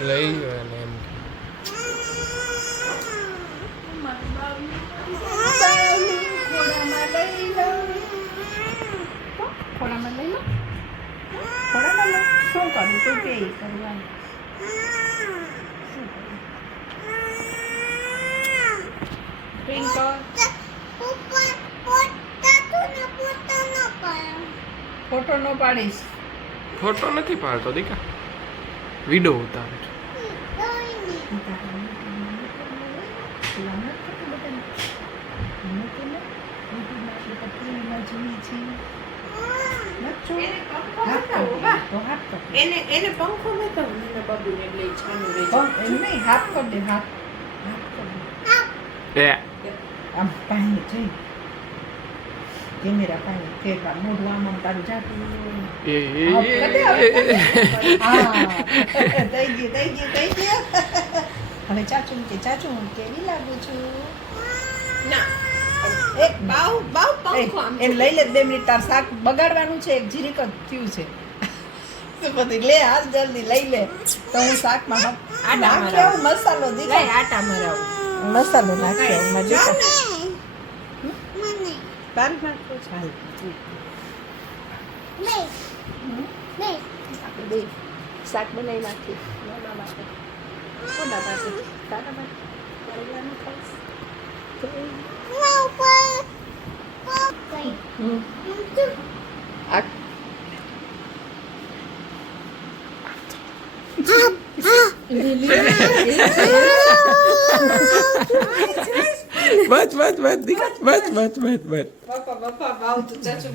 લઈ અને એમ ખોડામાં લઈ લો ખોડામાં લો શું કરું તું કે કરવાનું ફોટો ન પાડીશ ફોટો નથી પાડતો દીકા વિડીયો ઉતારે છે. એને પંખો નતો મને બબુને લઈ છાનું રહી એમ નહીં હાથ કર દે હાથ કર દે એ આમ પાણી જઈ કેમેરા પાણી ફેરવા મોઢું આમ તારું જાતું એ થઈ ગયું હવે ચાચુ કે ચાચુ હું કેવી લાગુ છું ના એક બાવ પંખો એમ લઈ લે 2 મિનિટ તાર શાક બગાડવાનું છે એક જીરીક જ થયું છે તો પછી લે હાલ જલ્દી લઈ લે તો હું શાકમાં આટા મરાવું મસાલો દીકરા આટા મરાવું મસાલો નાખ્યો મજા મને તાર નાખો ચાલ આપણે બે શાક બનાવી નાખીએ નાના માટે કોના પાસે તારા માટે કરેલાનું ખાઈશ બસ દીકા બસ બાપા બાવ તો ચાચુ